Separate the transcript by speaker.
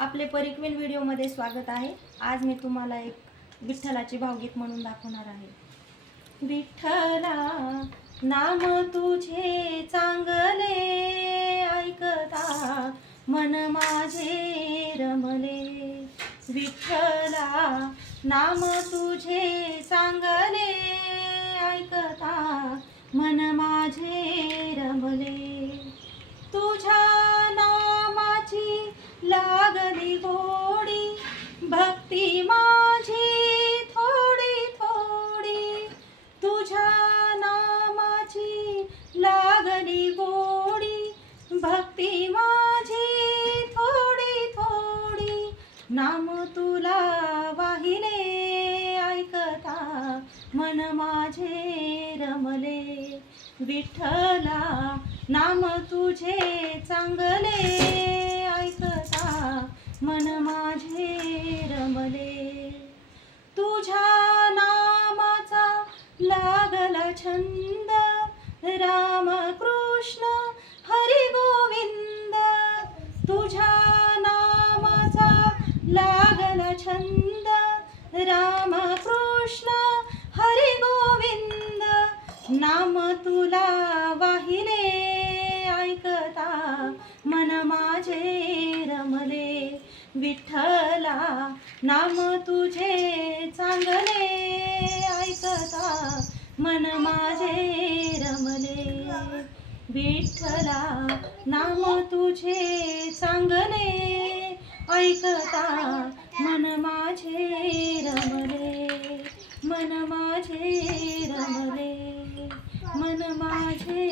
Speaker 1: आपले परिक्वीन व्हिडिओमध्ये स्वागत आहे. आज मी तुम्हाला एक विठ्ठलाचे भावगीत म्हणून दाखवणार आहे. विठ्ठला नाम तुझे चांगले ऐकता मन माझे रमले. विठ्ठला नाम तुझे चांगले भक्ती माझी थोडी थोडी नाम तुला वाहिले ऐकता. मन माझे रमले विठ्ठला नाम तुझे चांगले ऐकता. मन माझे रमले तुझ्या नामाचा लागला छंद. रा तुझ्या नामाचा लागला छंद राम कृष्ण हरी गोविंद नाम तुला वाहिले ऐकता मन माझे रमले. विठ्ठला नाम तुझे चांगले ऐकता मन माझे रमले. विठ्ठला नाम तुझे चांगले ऐकता मन माझे रमले मन माझे रमले मन माझे